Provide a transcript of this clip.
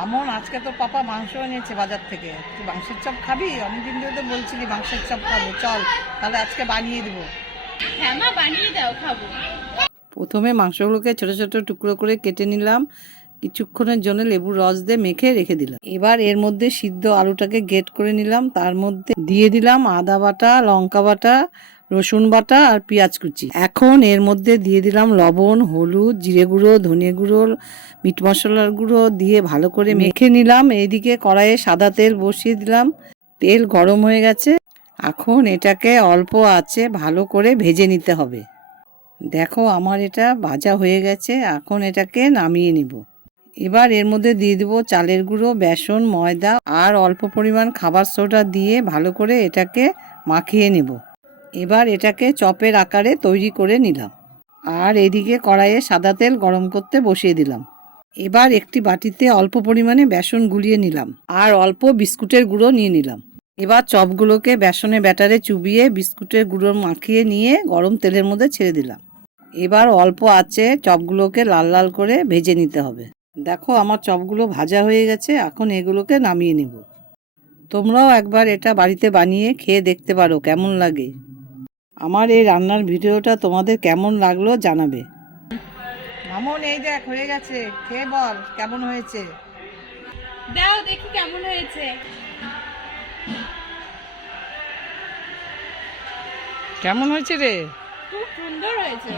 মামন, আজকে তো পাপা মাংস এনেছে বাজার থেকে। তুই মাংসের চপ খাবি? অনেকদিন ধরে তো বলছিলি মাংসের চপ খাবো, চল তাহলে আজকে বানিয়ে দেবো। হ্যাঁ মা, বানিয়ে দাও, খাবো। প্রথমে মাংসগুলোকে ছোট ছোট টুকরো করে কেটে নিলাম, কিছুক্ষণের জন্য লেবুর রস দিয়ে মেখে রেখে দিলাম। এবার এর মধ্যে সিদ্ধ আলুটাকে গ্রেট করে নিলাম, তার মধ্যে দিয়ে দিলাম আদা বাটা, লঙ্কা বাটা, রসুন বাটা আর পেঁয়াজ কুচি। এখন এর মধ্যে দিয়ে দিলাম লবণ, হলুদ, জিরে গুঁড়ো, ধনে গুঁড়ো, মিট মশলার গুঁড়ো দিয়ে ভালো করে মেখে নিলাম। এইদিকে কড়াইয়ে সাদা তেল বসিয়ে দিলাম, তেল গরম হয়ে গেছে। এখন এটাকে অল্প আঁচে ভালো করে ভেজে নিতে হবে। দেখো আমার এটা ভাজা হয়ে গেছে, এখন এটাকে নামিয়ে নিব। এবার এর মধ্যে দিয়ে দেবো চালের গুঁড়ো, বেসন, ময়দা আর অল্প পরিমাণ খাবার সোডা দিয়ে ভালো করে এটাকে মাখিয়ে নেব। এবার এটাকে চপের আকারে তৈরি করে নিলাম। আর এদিকে কড়াইয়ে সাদা তেল গরম করতে বসিয়ে দিলাম। এবার একটি বাটিতে অল্প পরিমাণে বেসন গুলিয়ে নিলাম আর অল্প বিস্কুটের গুঁড়ো নিয়ে নিলাম। এবার চপগুলোকে বেসনের ব্যাটারে চুবিয়ে বিস্কুটের গুঁড়ো মাখিয়ে নিয়ে গরম তেলের মধ্যে ছেড়ে দিলাম। এবার অল্প আঁচে চপগুলোকে লাল লাল করে ভেজে নিতে হবে। দেখো আমার চপগুলো ভাজা হয়ে গেছে, এখন এগুলোকে নামিয়ে নেব। তোমরাও একবার এটা বাড়িতে বানিয়ে খেয়ে দেখতে পারো কেমন লাগে। আমার এই রান্নার ভিডিওটা তোমাদের কেমন লাগলো জানাবে। মামন, এই দেখ হয়ে গেছে, খেয়ে বল কেমন হয়েছে। দাও দেখি কেমন হয়েছে। কেমন হয়েছে রে? খুব সুন্দর হয়েছে।